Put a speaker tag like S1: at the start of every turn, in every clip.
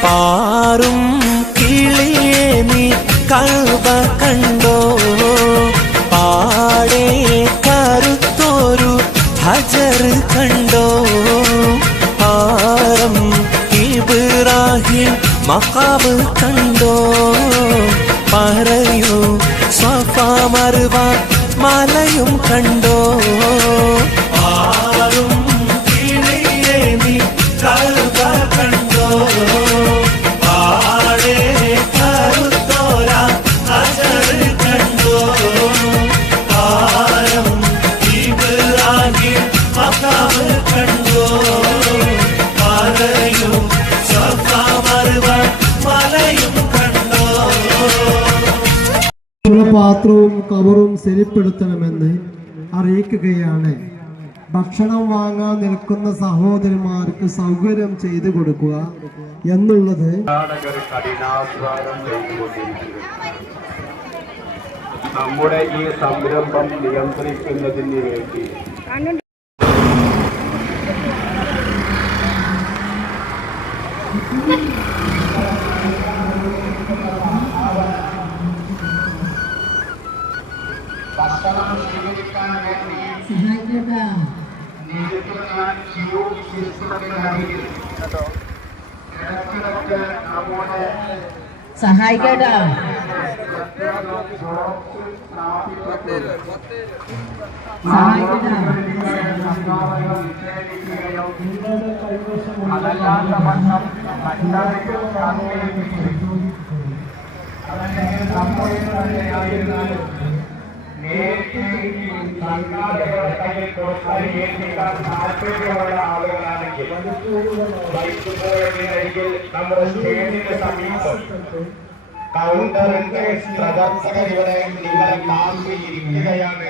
S1: പാറും കിളിയെ നീ കൽബ കണ്ടോ പാടെ കറുത്തോരു ഹജർ കണ്ടോ പാറം ഇബ്രാഹിം മക്കാബ് കണ്ടോ പറയൂ സ്വഫ മറുവ മലയും കണ്ടോ
S2: പാത്രവും കവറും ശരിപ്പെടുത്തണമെന്ന് അറിയിക്കുകയാണ്. ഭക്ഷണം വാങ്ങാൻ നിൽക്കുന്ന സഹോദരിമാർക്ക് സൗകര്യം ചെയ്തു കൊടുക്കുക എന്നുള്ളത്
S3: നമ്മുടെ ഈ സംരംഭം നിയന്ത്രിക്കുന്നതിന് വേണ്ടി വേണ്ടി നേതൃത്വം ഞാൻ ജിയോ വിശ്വസിക്കുന്നതിനാണെങ്കിൽ ഇടയ്ക്കിടയ്ക്ക് നമ്മുടെ
S4: സഹായിക്കട്ടോ
S3: അതല്ലാത്ത സംഘാടകരുടെ കയ്യിൽ കൊടുത്താൽ ഏൽപ്പിക്കാൻ താല്പര്യമുള്ള ആളുകളാണെങ്കിൽ ബൈക്ക് പോയതിനരികിൽ നമ്മുടെ സ്റ്റേജിന് സമീപം കൗണ്ടറിന്റെ പ്രവർത്തകർ ഇവിടെ നിങ്ങളെ കാത്തിരിക്കുകയാണ്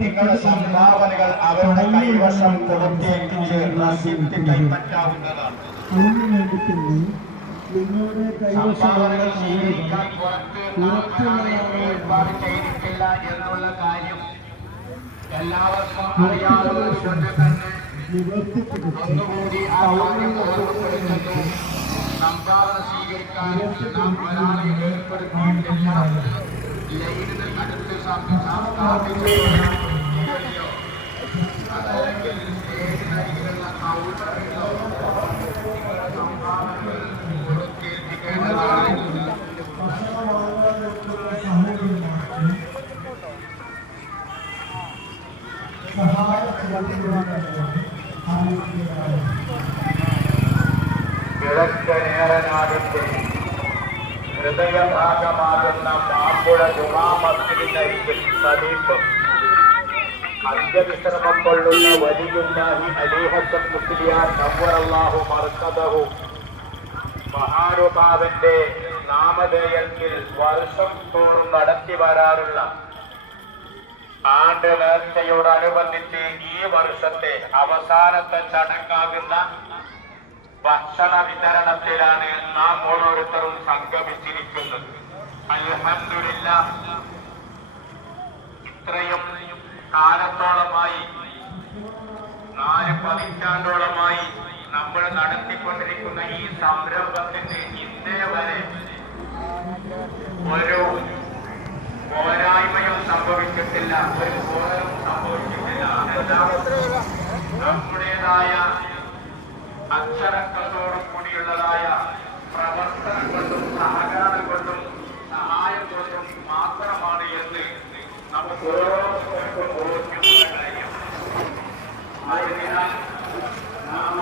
S3: നിങ്ങളുടെ സംഭാവനകൾ അവരുടെ കൈവശം കൊടുത്തേക്ക് റസീപ്റ്റ് കൈപ്പറ്റാവുന്നതാണ്
S2: നിങ്ങളുടെ കൈവശമുള്ള
S3: ഏർപ്പാട് ചെയ്തിട്ടില്ല എന്നുള്ള കാര്യം എല്ലാവർക്കും അറിയാവുന്നത് തന്നെ ഒന്നുകൂടി ആ കാര്യം ഓർമ്മപ്പെടുത്തുന്നു സംഭാവന സ്വീകരിക്കാൻ നാം ഒരാളെ ഏർപ്പെടുത്തിയിട്ടില്ല. ലൈനിന് അടുത്ത് സ്ഥാപിച്ചോ ഹൃദയഭാഗമാകുന്ന മാമ്പുഴ ജുമാ മസ്ജിദിനരികിൽ സമീപം അന്ത്യവിശ്രമം കൊള്ളുന്ന വലിയുല്ലാഹി അലിഹസൻ മുസ്ലിയാർ നവറല്ലാഹു മർക്കദഹു. മഹാനുഭാവന്റെ നാമധേയത്തിൽ വർഷം തോറും നടത്തി വരാറുള്ള ആണ്ട് നേർച്ചയോടനുബന്ധിച്ച് ഈ വർഷത്തെ അവസാനത്തെ ചടങ്ങാകുന്ന ഭക്ഷണ വിതരണത്തിലാണ് നാം ഓരോരുത്തരും സംഗമിച്ചിരിക്കുന്നത്. അൽഹന്ദില്ല ഇത്രയും കാലത്തോളമായി നാല് പതിറ്റാണ്ടോളമായി നമ്മൾ നടത്തിക്കൊണ്ടിരിക്കുന്ന ഈ സംരംഭത്തിന്റെ ഇന്നേ വരെ ഒരു പോരായ്മയും സംഭവിച്ചിട്ടില്ല ഒരു പോലും സംഭവിച്ചിട്ടില്ല. നമ്മുടേതായ അച്ചടക്കത്തോടു കൂടിയുള്ളതായ പ്രവർത്തനം കൊണ്ടും സഹകരണം കൊണ്ടും സഹായം കൊണ്ടും മാത്രമാണ് എന്ന് നമുക്ക് ഓരോരുത്തർക്കും ബോധ്യമുള്ള കാര്യം ആയതിനാൽ നാം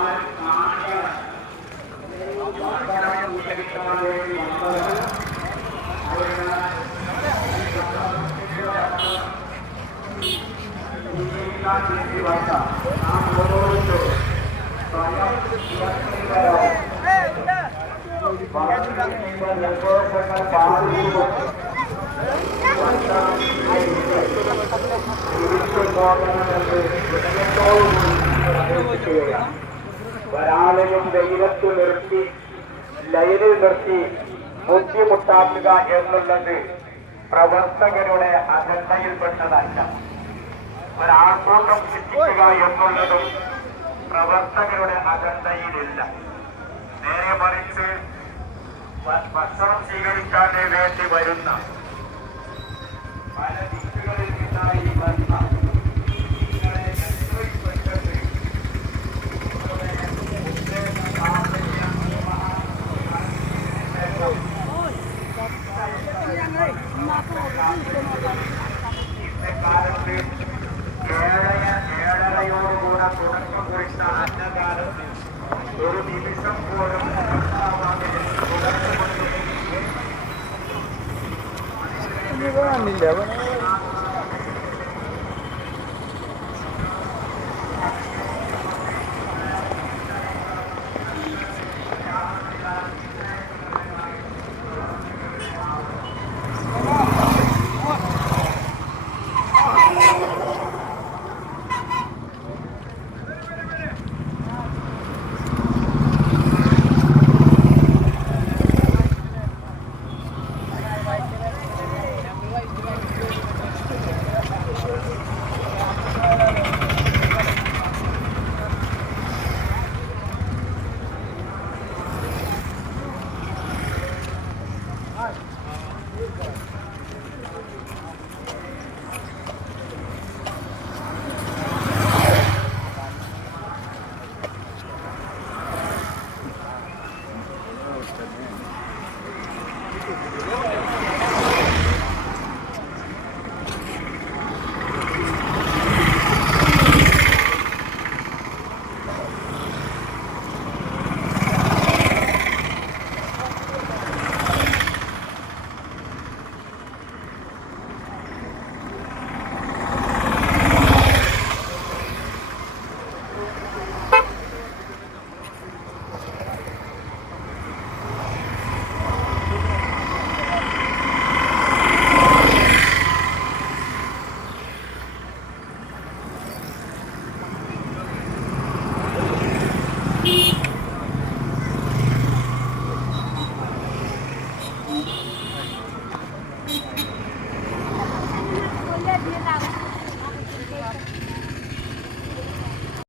S3: ഭക്ഷണം ഉച്ചരിക്കാൻ വേണ്ടി വന്നത് അവരുടെ ജീവിക്കാൻ നാം ഓരോരുത്തരും ഒരാളെയും വെയിലത്ത് നിർത്തി ലൈനിൽ നിർത്തി ബുദ്ധിമുട്ടാക്കുക എന്നുള്ളത് പ്രവർത്തകരുടെ അജണ്ടയിൽപ്പെട്ടതല്ല ഒരാൾക്കൂട്ടം സൃഷ്ടിക്കുക എന്നുള്ളതും പ്രവർത്തകരുടെ അജണ്ടയിലില്ല. നേരെ മറിച്ച് ഭക്ഷണം സ്വീകരിക്കാതെ വേണ്ടി വരുന്ന പല Bueno, Thank you.